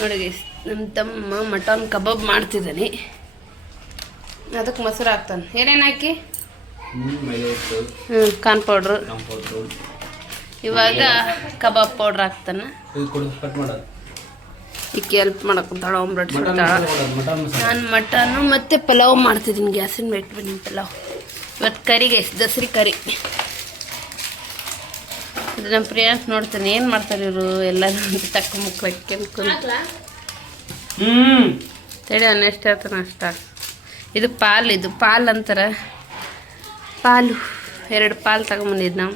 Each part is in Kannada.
ನೋಡಿ ನಮ್ಮ ತಮ್ಮ ಮಟನ್ ಕಬಾಬ್ ಮಾಡ್ತಿದ್ದಾನೆ. ಅದಕ್ಕೆ ಮೊಸರು ಹಾಕ್ತಾನೆ. ಏನೇನು ಹಾಕಿ? Corn powder. ಇವಾಗ ಕಬಾಬ್ ಪೌಡ್ರ್ ಹಾಕ್ತಾನೆ. ಈಕೆ ಹೆಲ್ಪ್ ಮಾಡಕ್ಕಂತಾಳ, ಆಮ್ಲೆಟ್ ಸುಡ್ತಾಳ. ನಾನು ಮಟನ್ನು ಮತ್ತು ಪಲಾವ್ ಮಾಡ್ತಿದ್ದೀನಿ. ಗ್ಯಾಸಿನ ಮೇಲೆ ಇಟ್ಬಿಟ್ಟು ಪಲಾವ್. ಇವತ್ತು ಕರಿಗೆ ದಸರಿ ಕರಿ. ಇದು ನಮ್ಮ ಪ್ರಿಯಾಂಕ್ ನೋಡ್ತಾನೆ ಏನು ಮಾಡ್ತಾರೆ ಇವರು ಎಲ್ಲರೂ ತಕ್ಕ ಮುಕ್ಕಕ್ಕೆ ಅನ್ಕೊಂಡು. ತಡಿ ಅವನು ಎಷ್ಟು ಹೇಳ್ತಾನೆ ಅಷ್ಟ. ಇದು ಪಾಲ್ ಅಂತಾರೆ. ಪಾಲು 2 ಪಾಲು ತಗೊಂಬಂದಿದ್ದು ನಾವು.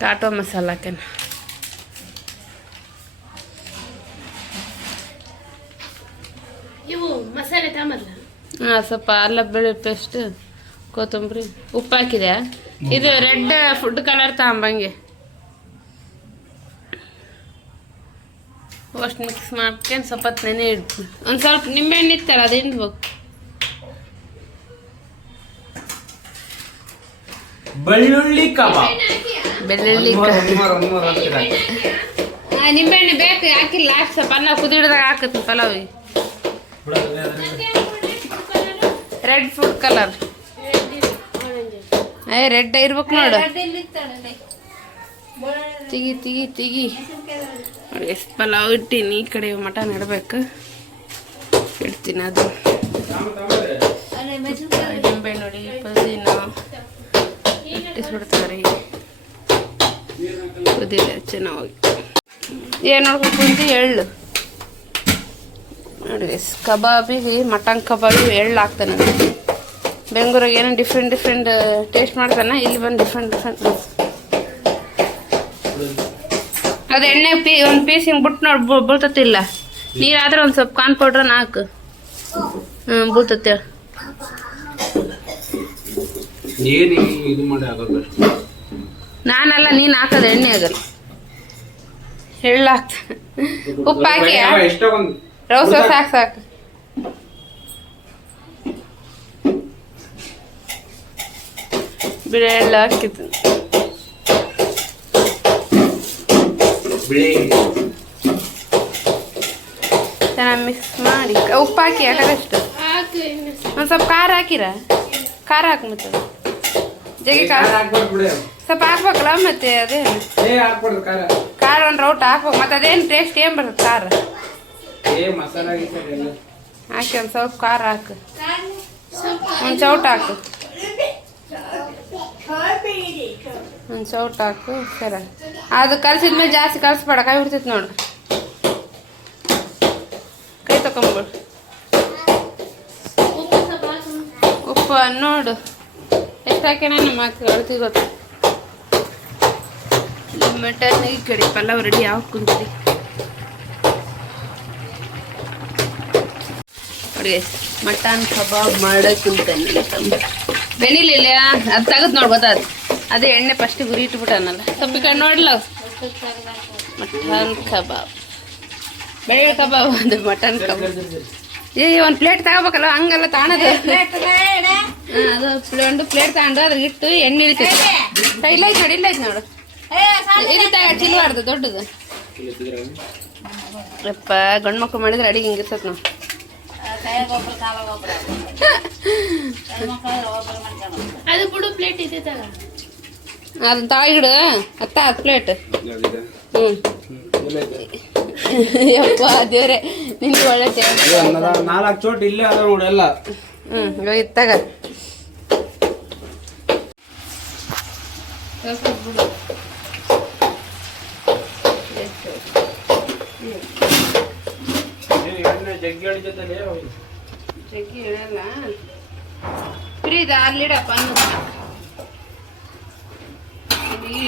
ಟಾಟೋ ಮಸಾಲ ಹಾಕೋಣ. ಇವು ಮಸಾಲೆ ತಗೊಂಬಲ್ಲ. ಹಾಂ, ಸ್ವಲ್ಪ ಅಲ್ಲ ಬೆಳ್ಳುಳ್ಳಿ ಪೇಸ್ಟ್, ಕೊತ್ತಂಬರಿ, ಉಪ್ಪು ಹಾಕಿದೆ. ಇದು ರೆಡ್ ಫುಡ್ ಕಲರ್ ತಗೊಂಬಂಗೆ ಅಷ್ಟು ಮಿಕ್ಸ್ ಮಾಡ್ಕೊಂಡು ಸ್ವಲ್ಪ ನೆನೆ ಇಡ್ತು. ಒಂದು ಸ್ವಲ್ಪ ನಿಂಬೆಹಣ್ಣು ಇತ್ತಲ್ಲ ಅದು ಹಿಂಡ್ಬೇಕು. ಬೆಳ್ಳುಳ್ಳಿ ಕಬಾಬ್. ನಿಂಬೆಹಣ್ಣು ಬೇಕು, ಹಾಕಿಲ್ಲ. ಸ್ವಲ್ಪ ಅನ್ನ ಕುದಿಡ್ದಾಗ ಹಾಕತ್ತೀನಿ ಪಲಾವಿ. Red food colour. ರೆಡ್ ಇರ್ಬೇಕು ನೋಡು. ತಿಗಿ ನೋಡಿ ಎಷ್ಟು ಪಲಾವ್ ಇಟ್ಟೀನಿ. ಈ ಕಡೆ ಮಟನ್ ಇಡಬೇಕು. ಇಡ್ತೀನಿ ಅದು. ನಿಂಬೆ ನೋಡಿ, ಪುದೀನ ಇಟ್ಟಿಸ್ಬಿಡ್ತಾರೆ. ಕುದಿದೆ ಚೆನ್ನಾಗಿ. ಏನು ನೋಡ್ಬೇಕು ಅಂತ ಎಳ್ಳು ನೋಡಿ. ಕಬಾಬಿಗೆ ಮಟನ್ ಕಬಾಬಿ ಎಳ್ಳು ಹಾಕ್ತಾನೆ. ಬೆಂಗಳೂರಿಗೆ ಏನೋ ಡಿಫ್ರೆಂಟ್ ಟೇಸ್ಟ್ ಮಾಡ್ತಾನೆ. ಇಲ್ಲಿ ಬಂದು ಡಿಫ್ರೆಂಟ್ ಅದು ಎಣ್ಣೆ ಒಂದು ಪೀಸ್ ಹಿಂಗೆ ಬಿಟ್ಟು ನೋಡಿ ಬೀಳ್ತತಿಲ್ಲ. ನೀರಾದ್ರೆ ಒಂದು ಸ್ವಲ್ಪ ಕಾರ್ನ್ ಪೌಡ್ರನ್ನ ಹಾಕು. ಬೀಳ್ತತಿ. ನಾನಲ್ಲ, ನೀನು ಹಾಕೋದು ಎಣ್ಣೆ ಆಗಲ್ಲ. ಎಳ್ಳು ಹಾಕ್ತಾನೆ. ಉಪ್ಪು ಹಾಕಿ ರೌಸ ಸಾಕು. ಬಿಳಿ ಎಳ್ಳು ಹಾಕಿದ್ದು ಚೆನ್ನಾಗಿ ಮಿಕ್ಸ್ ಮಾಡಿ. ಉಪ್ಪು ಹಾಕಿ ಯಾಕದಷ್ಟು. ಒಂದು ಸ್ವಲ್ಪ ಖಾರ ಹಾಕಿರ. ಖಾರ ಹಾಕಿ ಮತ್ತೆ ಜಗಿ ಖಾರ ಸ್ವಲ್ಪ ಹಾಕ್ಬೇಕಲ್ಲ. ಮತ್ತೆ ಅದೇನು ಖಾರ ಒಂದು ರೌಟ್ ಹಾಕ್ಬೇಕು. ಮತ್ತೆ ಅದೇನು ಟೇಸ್ಟ್ ಏನು ಬರ್ತದೆ ಖಾರ ಹಾಕಿ. ಒಂದು ಸ್ವಲ್ಪ ಖಾರ ಹಾಕು. ಒಂದು ಚೌಟ ಹಾಕು. ಒಂದು ಚೌಟ ಹಾಕು. ಸರಿ, ಅದು ಕಲಸಿದ್ಮೇಲೆ ಜಾಸ್ತಿ ಕಲಸ್ಬೇಡ, ಕೈ ಬಿಡ್ತೈತಿ ನೋಡು. ಕೈ ತಗೊಂಬಿಡು. ಉಪ್ಪು ನೋಡು ಎಷ್ಟು ಹಾಕ್ಯಾನ. ನಮ್ಮ ಹಾಕಿ ಅಳ್ತಿ ಗೊತ್ತು. ಮಟನ್ ಈ ಕಡೆ ಪಲಾವ್ ರೆಡಿ ಯಾವ ಕುಂತಿ ನೋಡಿ. ಮಟನ್ ಕಬಾಬ್ ಮಾಡೋಕ್ಕಿಂತಾನೆ ಬೆನಿಲಿಲ್ಲ. ಅದು ತೆಗೆದು ನೋಡಿ ಗೊತ್ತಾದ. ಅದೇ ಎಣ್ಣೆ ಫಸ್ಟಿಗೆ ಗುರಿ ಇಟ್ಬಿಟ್ಟನಲ್ಲ. ಸ್ವಲ್ಪ ಈ ಕಡೆ ನೋಡ್ಲ. ಮಟನ್ ಕಬಾಬ್, ಬೆಳ್ಳುಳ್ಳಿ ಕಬಾಬ್. ಅದು ಮಟನ್ ಕಬಾಬ್. ಒಂದು ಪ್ಲೇಟ್ ತಗೋಬೇಕಲ್ಲ, ಹಂಗೆಲ್ಲ ತಾಣದು. ಅದು ಒಂದು ಪ್ಲೇಟ್ ತಗೊಂಡು ಅದ್ರ ಇಟ್ಟು ಎಣ್ಣೆ ಇಳಿತೈತೆ. ಇಲ್ಲ ಐತೆ ನೋಡಿ, ಇಲ್ಲ ಐತೆ ನೋಡು. ಇಲ್ಲಿ ತಗ ಚಿಲ್ವಾರ್ದು ದೊಡ್ಡದು. ಯಪ್ಪ ಗಂಡು ಮಕ್ಕಳು ಮಾಡಿದ್ರೆ ಅಡಿಗೆ ಹಿಂಗಿರ್ತತ್ ನಾವು. ಅದು ಬಿಡು, ಪ್ಲೇಟ್ ಇದೆ ತಗ. ಅದನ್ನ ತಾಗಿಡು. ಅದು ಪ್ಲೇಟ್. ಯಪ್ಪ ದೇವ್ರೆ, ನಿನ್ಗೆ ಒಳ್ಳೆ 4 ಚೋಟ್ ಇಲ್ಲೇ ಅದ ನೋಡಿ ಎಲ್ಲ. ಇತ್ತಾಗ ಬಿಡು. ಜಗ್ಗಿ ಇಡಲ್ಲ. ಫ್ರೀದ ಅಲ್ಲಿಡಪ್ಪ.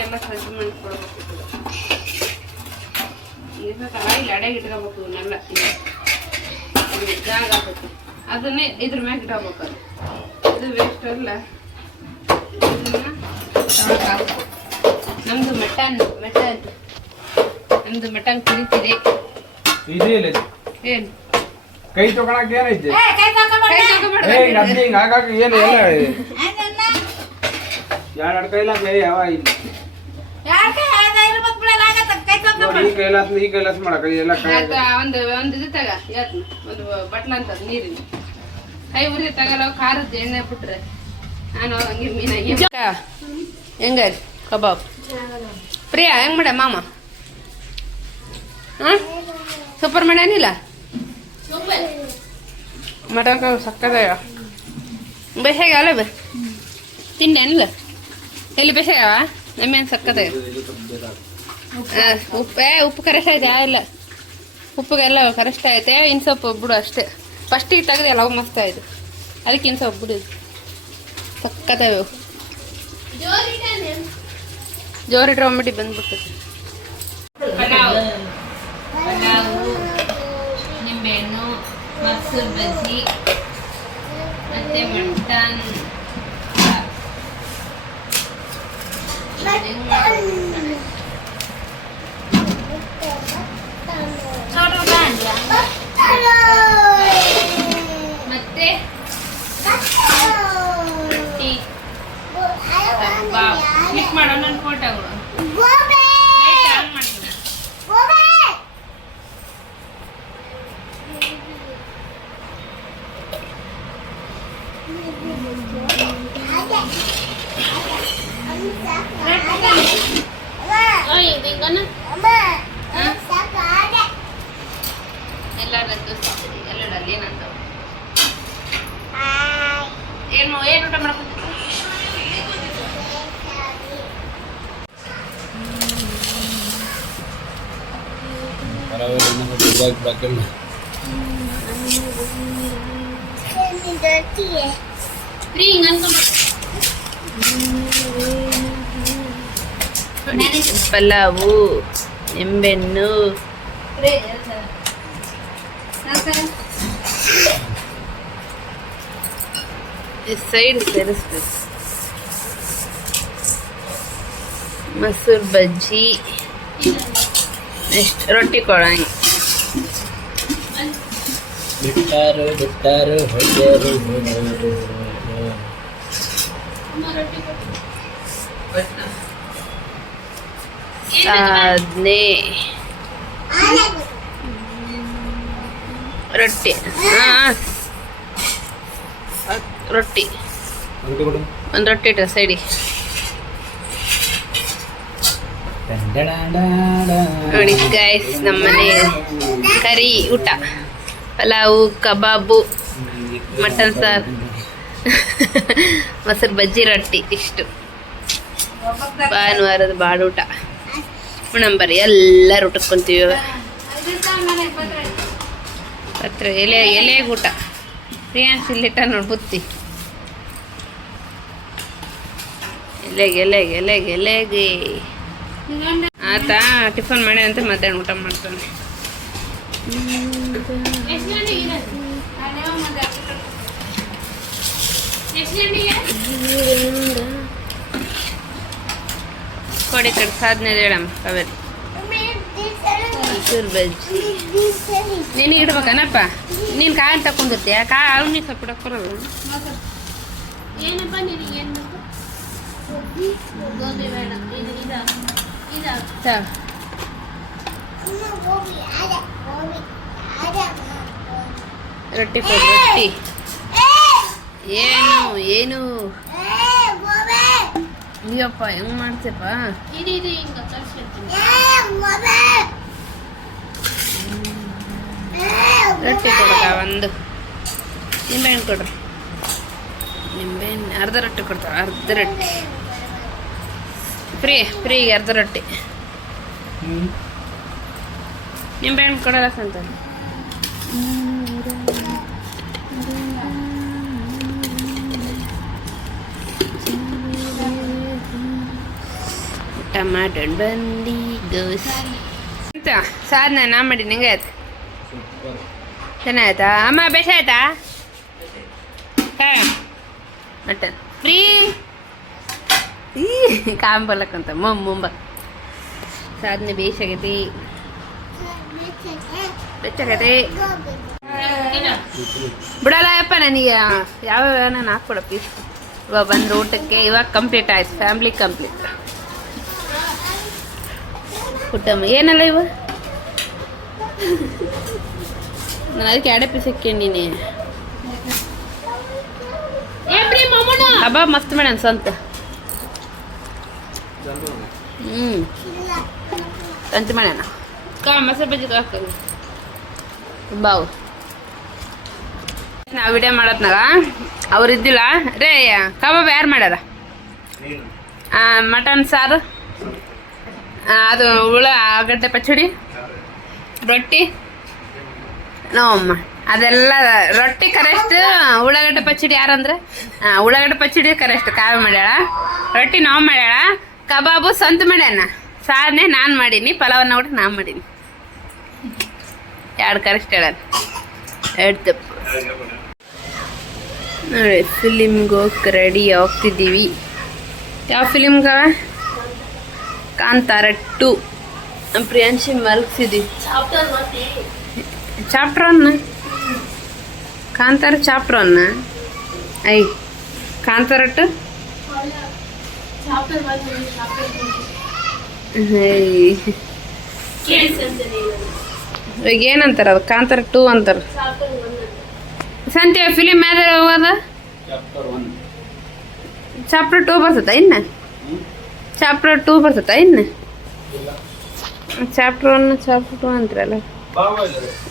ಎಲ್ಲ ಸಜ್ಜು ಮಾಡಿಕೊಡ್ಬೇಕು. ಇಲ್ಲಿ ಅಡೆಗೆ ಇಟ್ಕೋಬೇಕು. ಇವನ್ನೆಲ್ಲ ಜಾಗ ಹಾಕಬೇಕು. ಅದನ್ನೇ ಇದ್ರ ಮ್ಯಾಗ ಇಟ್ಕೋಬೇಕು. ಅದು ವೇಸ್ಟ್ ಅಲ್ಲ. ನಮ್ದು ಮಟನ್ ಕುರಿತಿದೆ. ಏನು ಕೈ ತಗೊಳಕ್ ಏನೈತೆ? ಏನು ಎಲ್ಲ 2 ಕೈಲ ಯಾವ ಇಲ್ಲ. ಕೈಲಾಸ ಈ ಕೈಲಾಸ ಮಾಡಕ ಎಲ್ಲ ಕೈ ಒಂದು ಇದು ತಗ ಯಾತ್ನ ಒಂದು ಬಟ್ಲ ಅಂತ ನೀರಿನ ಕೈ ಉರಿ ತಗಲ್ಲ ಖಾರದ ಎಣ್ಣೆ ಬಿಟ್ರೆ ನಾನು ಹಂಗೆ ಮೀನಾಗಿ ಹೆಂಗ ಕಬಾಬ್ ಪ್ರಿಯಾ ಹೆಂಗ್ ಮಾಡ ಮಾಮ ಹಾ ಸೂಪರ್ ಮಾಡ್ಯಾನಿಲ್ಲ ಮಟನ್ ಸಕ್ಕದ ಬೇಸಾಗ ಅಲ್ಲ ಬ ತಿಂಡಿ ಅನಿಲ್ಲ ಎಲ್ಲಿ ಬೇಸಾಗವ ನಮ್ಮೇನು ಸಕ್ಕದ ಉಪ್ಪು ಕರೆಕ್ಟ್ ಐತೆ ಇಲ್ಲ ಉಪ್ಪಿಗೆಲ್ಲ ಕರೆಕ್ಟ್ ಐತೆ ಇನ್ನು ಸ್ವಲ್ಪ ಬಿಡು ಅಷ್ಟೇ ಫಸ್ಟಿಗೆ ತೆಗ್ದಲ್ಲ ಅವು ಮಸ್ತ್ ಆಯ್ತು ಅದಕ್ಕೆ ಇನ್ನು ಸ್ವಲ್ಪ ಬಿಡು ಸಕ್ಕತ್ತವೆ ಜೋರಿಟ್ರೆ ಒಮ್ಮಟಿ ಬಂದ್ಬಿಡ್ತದೆ ಪಲಾವು ನಿಂಬೆಹಣ್ಣು ಮಸೂರ್ ಬಜ್ಜಿ ಮತ್ತೆ ಮಟನ್ ಮತ್ತೆ ರೊಟ್ಟಿ ಕ್ಲಿಕ್ ಮಾಡೋ ನನ್ನ ಫೋಟೋಗಳು ಆನ್ ಮಾಡ್ತೀನಿ ಎಲ್ಲರದ್ದು ಎಲ್ಲರಲ್ಲಿ ಏನಂತ ಏನು ಏನು ಊಟ ಮಾಡ್ಕೊಂಡು ಪಲಾವು ನಿಂಬೆಹಣ್ಣು ಸೈಡ್ ಸೇರಿಸ್ಬೇಕು ಮಸೂರ್ ಬಜ್ಜಿ ನೆಕ್ಸ್ಟ್ ರೊಟ್ಟಿ ಕೊಡಂಗೆ ಸಾಧನೆ ರೊಟ್ಟಿ ರೊಟ್ಟಿ ಒಂದು ರೊಟ್ಟಿ ಇಟ್ಟು ಸೈಡಿಗೆ ನೋಡಿ ಗೈಸ್ ನಮ್ಮನೆ ಕರಿ ಊಟ ಪಲಾವು ಕಬಾಬು ಮಟನ್ ಸಾರು ಮೊಸರು ಬಜ್ಜಿ ರೊಟ್ಟಿ ಇಷ್ಟು ಭಾನುವಾರದ ಬಾಡೂಟ ನಂಬರಿ ಎಲ್ಲರೂ ಊಟಕ್ಕೊಂತೀವಿ ಪತ್ರ ಎಲೆಗೆ ಊಟ ಪ್ರಿಯಾಂಶ್ ಇಲ್ಲಿಟ್ಟ ನೋಡಿ ಬುತ್ತಿ ಎಲೆಗೆ ಆತ ಟಿಫನ್ ಮಾಡಿ ಅಂತ ಮಧ್ಯಾಹ್ನ ಊಟ ಮಾಡ್ತಾನೆ ಕೊಡಿ ಕಡೆ ಸಾಧನೆ ಹೇಳಮ್ಮ ಕಾವೇರಿ ಮಸೂರ್ ಬಜ್ಜಿ ನಿನಗೆ ಇಡ್ಬೇಕನಪ್ಪ ನೀನು ಕಾಯಿ ತಗೊಂಡಿರ್ತೀಯ ಕಾಯಿ ಅವನಿಗೆ ಸ್ವಲ್ಪ ಇಡಕ್ಕೆ ಬರೋದು ಏನಪ್ಪ ನಿನಗೆ ಏನು ಗೋಬಿ ಬೇಡ ಇದು ರೊಟ್ಟಿ ಕೊಡು ರೊಟ್ಟಿ ಏನು ಅಯ್ಯಪ್ಪ ಹೆಂಗ್ ಮಾಡ್ತೀಯಪ್ಪ ಇದು ಹಿಂಗೆ ತರಿಸ್ಬಿಡ್ತೀನಿ ರೊಟ್ಟಿ ಕೊಡಕ ಒಂದು ನಿಂಬೆಹಣ್ಣು ಕೊಡ್ರಿ ನಿಂಬೆಹಣ್ಣು ಅರ್ಧ ರೊಟ್ಟಿ ಕೊಡ್ತಾರೆ ಅರ್ಧ ರೊಟ್ಟಿ ಫ್ರೀಗೆ ಅರ್ಧ ರೊಟ್ಟಿ ನಿಂಬೆಹಣ್ಣು ಕೊಡಲ್ಲ ಅಂತ ಟಮಾಟೊ ಬಂದಿ ಗೋಸ್ ಅಂತ ಸಾಧನ ನಾ ಮಾಡಿ ನಂಗೆ ಆಯ್ತು ಚೆನ್ನಾಯ್ತಾ ಅಮ್ಮ ಬೇಷ ಆಯ್ತಾ ಮಟನ್ ಫ್ರೀ ಕಾಂಬಲಕ್ಕಂತ ಮುಂಬ ಸಾಧನೆ ಬೇಸಾಗೈತಿ ಬೆಚ್ಚಾಗೈತಿ ಬಿಡಲ್ಲ ಯಪ್ಪ ನನಗೆ ಯಾವ ನಾನು ಹಾಕ್ಕೊಡ ಪೀಸ್ ಇವಾಗ ಬಂದ್ರೆ ಊಟಕ್ಕೆ ಇವಾಗ ಕಂಪ್ಲೀಟ್ ಆಯ್ತು ಫ್ಯಾಮ್ಲಿ ಕಂಪ್ಲೀಟ್ ಕುಟುಂಬ ಏನಲ್ಲ ಇವ ನಾನು ಅದಕ್ಕೆ 2 ಪೀಸ್ ಹಾಕ್ಯಂಡೀನಿ. ಕಬಾಬ್ ಮಸ್ತ್ ಮಾಡ್ಯಾನ ಸ್ವಂತ. ಸಂತಿ ಮಾಡ್ಯಾನ ಮೊಸರು ಬಜ್ಜಿ ಹಾಕ್ತೀನಿ ಬಾವು. ನಾವು ವಿಡಿಯೋ ಮಾಡತ್ನಾಗ ಅವ್ರು ಇದ್ದಿಲ್ಲ ರೇ. ಕಬಾಬ್ ಯಾರು ಮಾಡ್ಯಾರ? ಮಟನ್ ಸಾರು, ಅದು ಉಳ್ಳಾಗಡ್ಡೆ ಪಚ್ಚಡಿ, ರೊಟ್ಟಿ ನೋಮ್ಮ ಅದೆಲ್ಲ. ರೊಟ್ಟಿ ಕರೆಸ್ಟ್, ಉಳ್ಳಾಗಡ್ಡೆ ಪಚ್ಚಡಿ ಯಾರಂದ್ರೆ ಉಳ್ಳಾಗಡ್ಡೆ ಪಚ್ಚಡಿ ಕರೆಸ್ಟ್ ಕಾವ್ಯ ಮಾಡ್ಯಾಳ. ರೊಟ್ಟಿ ನಾವು ಮಾಡ್ಯಾಳ. ಕಬಾಬು ಸ್ವಂತ ಮಾಡ್ಯಾನ. ಸಾರನ್ನೇ ನಾನು ಮಾಡೀನಿ. ಪಲಾವನ್ನ ಕೂಡ ನಾನು ಮಾಡೀನಿ. 2 ಕರೆಸ್ಟ್ ಹೇಳ 2 ತಪ್ಪು ನೋಡಿ. ಫಿಲಿಮ್ಗೆ ಹೋಗಿ ರೆಡಿ ಆಗ್ತಿದ್ದೀವಿ. ಯಾವ ಫಿಲಿಮ್ಗ? ಕಾಂತಾರ 2. ಪ್ರಿಯಾಂಶಿ ಮಲಗಿಸಿದ್ದೀವಿ. ಚಾಪ್ಟರ್ 1 ಕಾಂತಾರ ಚಾಪ್ಟರ್ 1 ಐ ಕಾಂತಾರ 2 ಈಗ ಏನಂತಾರ ಅದು? ಕಾಂತಾರ 2 ಅಂತಾರ. ಸಂತೆ ಫಿಲಿಮ್ ಯಾವ್ದಾರ ಹೋಗೋದ? ಚಾಪ್ಟರ್ 2 ಬರ್ತದ ಇನ್ನು? ಚಾಪ್ಟರ್ 2 ಬರ್ತದ ಇನ್ನು? ಚಾಪ್ಟರ್ 1 ಚಾಪ್ಟರ್ 2 ಅಂತಾರಲ್ಲ.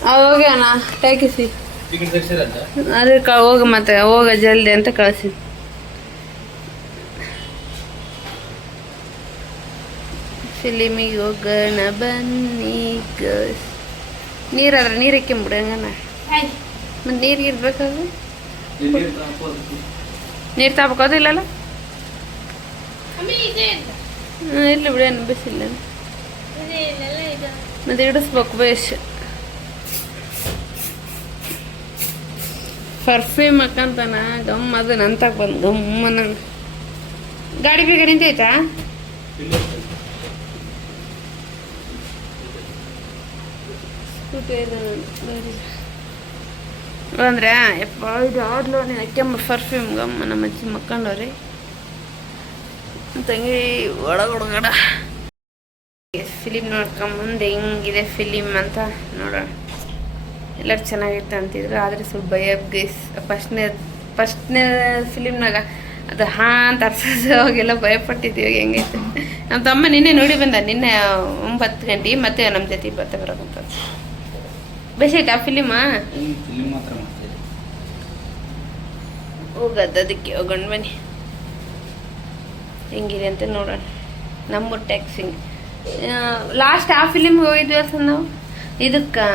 ಹೋಗ್ಯಾನ ಟ್ಯಾಕಿಸಿ ಅದಕ್ಕೆ ಹೋಗ ಮತ್ತೆ ಹೋಗ ಜಲ್ದಿ ಅಂತ ಕಳಿಸಿ. ಫಿಲಿಮಿಗೆ ಹೋಗೋಣ ಬನ್ನಿ ಗರ್ಲ್ಸ್. ನೀರಾದ್ರೆ ನೀರು ಇಕ್ಕೊಂಬಿಡು ಹಂಗನ. ಮತ್ತು ನೀರು ಇರ್ಬೇಕಾದ್ರೆ ನೀರು ತಾಪಕ್ಕೋದು ಇಲ್ಲಲ್ಲ? ಇಲ್ಲ ಬಿಡೇನು ಬಿಸಿಲ್ಲ ಮತ್ತೆ ಇಡಿಸ್ಬೇಕು ಬೇಸ್. ಪರ್ಫ್ಯೂಮ್ ಹಾಕಂತಾನ ಗಮ್ ಅದು ನಂತಾಗ ಬಂದು ಗಮ್ಮನ. ಗಾಡಿ ಬೇಗ ನಿಂತೈತಾ? ಅಂದ್ರೆ ಯಪ್ಪ ಇದು ಆದ್ಲು ನೀನು ಅಕ್ಕೆಮ್ಮ ಪರ್ಫ್ಯೂಮ್ ಗಮ್ಮ. ನಮ್ಮ ಅಜ್ಜಿ ಮಕ್ಕಂಡವ್ರಿ ತಂಗಿ ಒಳಗಡ ಫಿಲಿಮ್ ನೋಡ್ಕೊಂಬಂದು ಹೆಂಗಿದೆ ಫಿಲಿಮ್ ಅಂತ ನೋಡೋಣ. ಎಲ್ಲರೂ ಚೆನ್ನಾಗಿತ್ತು ಅಂತಿದ್ರು. ಆದರೆ ಸ್ವಲ್ಪ ಭಯ ಗೈಸ್. ಫಸ್ಟ್ನೇ ಫಿಲಿಮ್ನಾಗ ಅದು ಅಂತ ಅರ್ಸೋದು ಅವಾಗೆಲ್ಲ ಭಯಪಟ್ಟಿದ್ದೀವಿ. ಹೆಂಗೈತೆ ನಮ್ಮ ತಮ್ಮ ನಿನ್ನೆ ನೋಡಿ ಬಂದ. ನಿನ್ನೆ 9 ಗಂಟೆ ಮತ್ತೆ ನಮ್ಮ ಜೊತೆ ಬರೋಕ್ಕಂತ ಬೇಸೈತೆ ಆ ಫಿಲಿಮ. ಹೋಗದ ಅದಕ್ಕೆ ಹೋಗೋಣ ಬನ್ನಿ ಹೆಂಗಿದೆ ಅಂತ ನೋಡೋಣ. ನಮ್ಮೂರು ಟ್ಯಾಕ್ಸಿಂಗ್ ಲಾಸ್ಟ್ ಆ ಫಿಲಿಮ್ಗೆ ಹೋಗಿದ್ವಿ ಸರ್ ನಾವು. ಇದಕ್ಕೆ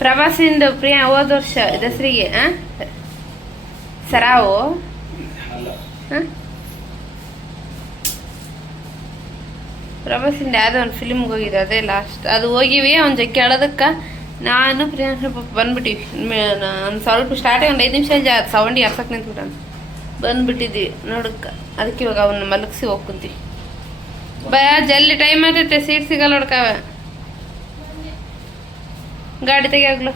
ಪ್ರವಾಸಿಂದ ಪ್ರಿಯಾ ಹೋದ ವರ್ಷ ದಸರಿಗೆ ಸರಾವು ಪ್ರವಾಸಿಂದ ಯಾವುದೋ ಒಂದು ಫಿಲಿಮ್ಗೆ ಹೋಗಿದ್ದೆ. ಅದೇ ಲಾಸ್ಟ್ ಅದು ಹೋಗಿವಿ. ಅವ್ನ ಜಗ್ಗೆ ಕೇಳೋದಕ್ಕೆ ನಾನು ಪ್ರಿಯಾಂಕ ಬಂದ್ಬಿಟ್ಟಿವಿ. ಒಂದು ಸ್ವಲ್ಪ ಸ್ಟಾರ್ಟಿಂಗ್ ಒಂದು 5 ನಿಮಿಷ ಸೌಂಡಿ ಹರ್ಸಕ್ಕೆ ನಿಂತ್ಬಿಟ್ಟ ಬಂದ್ಬಿಟ್ಟಿದ್ವಿ ನೋಡಕ್ಕೆ. ಅದಕ್ಕೆ ಇವಾಗ ಅವನ್ನ ಮಲಗಿಸಿ ಹೋಗ್ಕೊಂತೀವಿ. ಭಯ ಜಲ್ದಿ ಟೈಮ್ ಆಗ್ತೈತೆ. ಸೀಟ್ ಸಿಗಲ್ಲ ನೋಡ್ಕಾವ. ಗಾಡಿ ತೆಗಿಯಾಗ್ಲು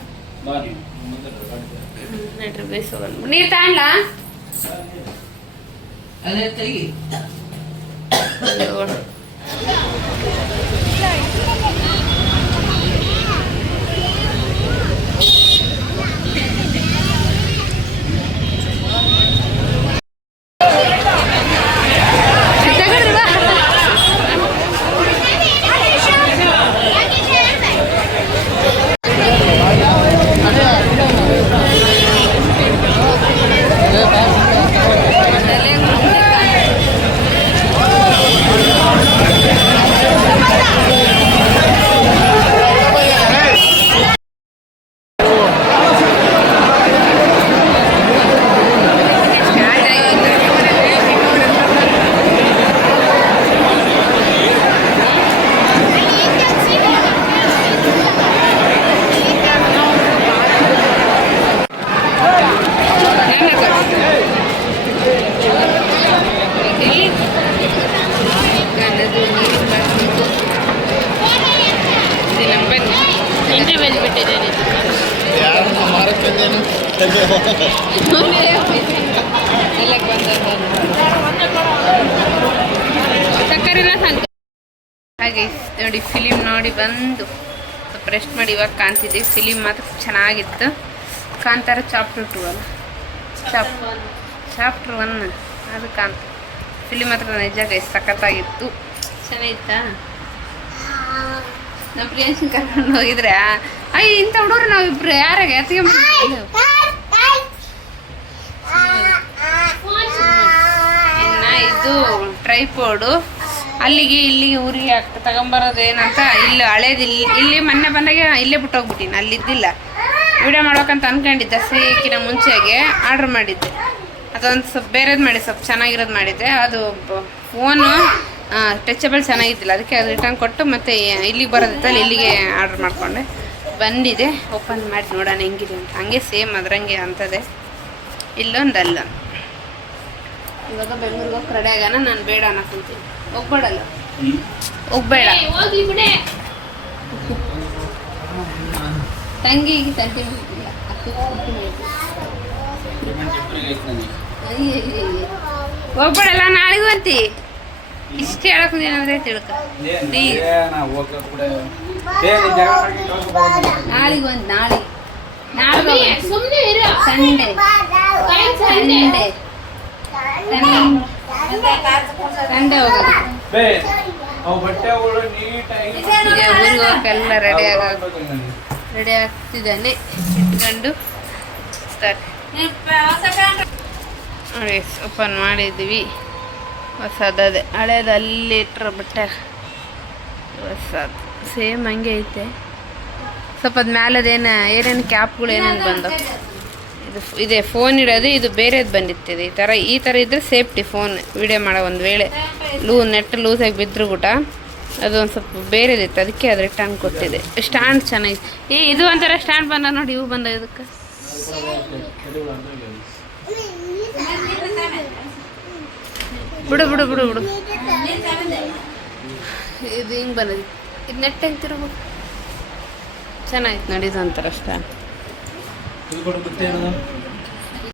ನಡ್ರಿ ಬೇಯಿಸೋಣ. ನೀರು ತಗೊಂಡ್ಲಾ? ಹಾಗೆ ನೋಡಿ ಫಿಲಿಮ್ ನೋಡಿ ಬಂದು ರೆಸ್ಟ್ ಮಾಡಿ ಇವಾಗ ಕಾಣ್ತಿದ್ದೀವಿ. ಫಿಲಿಮ್ ಮಾತ್ರ ಚೆನ್ನಾಗಿತ್ತು. ಕಾಂತಾರ ಚಾಪ್ಟರ್ 2 ಅಲ್ಲ, ಚಾಪ್ಟರ್ 1 ಅದು ಕಾಂತ ಫಿಲಿಮ್ ಮಾತ್ರ ನಿಜ ಸಖತ್ತಾಗಿತ್ತು. ಚೆನ್ನಾಗಿತ್ತಾ? ನಮ್ಮ ಪ್ರಿಯಾಂಶನ್ ಕರ್ಕೊಂಡು ಹೋಗಿದ್ರೆ ಇಂಥ ಹುಡುಗರು ನಾವಿಬ್ರು ಯಾರಾಗ ಅತಿಗೆ ಇನ್ನು ಇದು ಟ್ರೈಪೋರ್ಡು ಅಲ್ಲಿಗೆ ಇಲ್ಲಿಗೆ ಊರಿಗೆ ತಗೊಂಬರೋದು ಏನಂತ ಇಲ್ಲಿ ಹಳೇದು ಇಲ್ಲಿ ಮೊನ್ನೆ ಬಂದಾಗ ಇಲ್ಲೇ ಬಿಟ್ಟೋಗ್ಬಿಟ್ಟಿನಿ, ಅಲ್ಲಿದ್ದಿಲ್ಲ. ವಿಡಿಯೋ ಮಾಡ್ಬೇಕಂತ ಅಂದ್ಕೊಂಡಿದ್ದೆ. ಸೇಕಿನ ಮುಂಚೆಗೆ ಆರ್ಡ್ರ್ ಮಾಡಿದ್ದೆ. ಅದೊಂದು ಸ್ವಲ್ಪ ಬೇರೆದು ಮಾಡಿ ಸ್ವಲ್ಪ ಚೆನ್ನಾಗಿರೋದು ಮಾಡಿದ್ದೆ. ಅದು ಫೋನು ಟಚಬಲ್ ಚೆನ್ನಾಗಿದ್ದಿಲ್ಲ, ಅದಕ್ಕೆ ಅದು ರಿಟರ್ನ್ ಕೊಟ್ಟು ಮತ್ತೆ ಇಲ್ಲಿಗೆ ಬರೋದಿತ್ತಲ್ಲ ಇಲ್ಲಿಗೆ ಆರ್ಡ್ರ್ ಮಾಡಿಕೊಂಡೆ. ಬಂದಿದೆ, ಓಪನ್ ಮಾಡಿ ನೋಡೋಣ ಹೆಂಗಿದೆ ಅಂತ. ಹಂಗೆ ಸೇಮ್ ಅದ್ರಂಗೆ ಅಂತದೆ, ಇಲ್ಲೊಂದು ಅಲ್ಲೊಂದು. ಇವಾಗ ಬೆಂಗಳೂರಿಗೆ ಹೋಗಿ ರೆಡಿ ಆಗೋಣ. ನಾನು ಬೇಡ ಅನ್ನಕ್ಕೊಂತೀನಿ. ಹೋಗ್ಬೇಡಲ್ಲ, ಹೋಗ್ಬೇಡ. ಹೋಗ್ಲಿ ಬಿಡೆ. ತಂಗಿಗೆ ತಂತಿ ಇಲ್ಲ. ಹೋಗ್ಬೇಡಲ್ಲ, ನಾಳೆಗೂ ಅಂತಿ. ಇಷ್ಟೇ ಹೇಳಕ್ಕೊಂದೇನಂದ್ರೆ ತಿಳ್ಕ. ನಾಳೆಗೂ ಅಂತ ನಾಳೆ ಸುಮ್ಮನೆ ಇರು. ಸಂಡೇ ಸಂಡೇ ಸಂಡೇ ಹೋಗೋದು. ಊರಿಗೆ ಹೋಗಕ್ಕೆಲ್ಲ ರೆಡಿ ಆಗ್ತಿದ್ದಾನೆ. ಇಟ್ಕೊಂಡು ನೋಡಿ ಓಪನ್ ಮಾಡಿದ್ವಿ. ಹೊಸದೇ ಹಳೇದು ಅಲ್ಲಿ ಇಟ್ಟರೆ ಬಟ್ಟೆ ಹೊಸದು ಸೇಮ್ ಹಂಗೆ ಐತೆ. ಸ್ವಲ್ಪ ಅದು ಮ್ಯಾಲದೇನು ಏನೇನು ಕ್ಯಾಪ್ಗಳು ಏನೇನು ಬಂದವು. ಇದು ಇದೆ ಫೋನ್ ಇಡೋದು. ಇದು ಬೇರೆದು ಬಂದಿತ್ತಿದೆ. ಈ ಥರ ಇದ್ದರೆ ಸೇಫ್ಟಿ ಫೋನ್ ವಿಡಿಯೋ ಮಾಡೋ. ಒಂದು ವೇಳೆ ನೆಟ್ ಲೂಸಾಗಿ ಬಿದ್ದರೂ ಕೂಡ ಅದು ಒಂದು ಸ್ವಲ್ಪ ಬೇರೆದಿತ್ತು, ಅದಕ್ಕೆ ಅದು ರಿಟರ್ನ್ ಕೊಟ್ಟಿದೆ. ಸ್ಟ್ಯಾಂಡ್ ಚೆನ್ನಾಗಿದೆ. ಇದು ಒಂಥರ ಸ್ಟ್ಯಾಂಡ್ ಬಂದ ನೋಡಿ. ಇವು ಬಂದ ಇದಕ್ಕೆ ಬಿಡು ಬಿಡು ಬಿಡು ಬಿಡು. ಇದು ಹಿಂಗೆ ಬಂದది. ಇದು ನೆಟ್ ಹೆಂಗೆ ತಿರ್ಬೇಕು. ಚೆನ್ನಾಗಿತ್ತು ನೋಡಿ. ಇದು ಒಂಥರ ಸ್ಟ್ಯಾಂಡ್.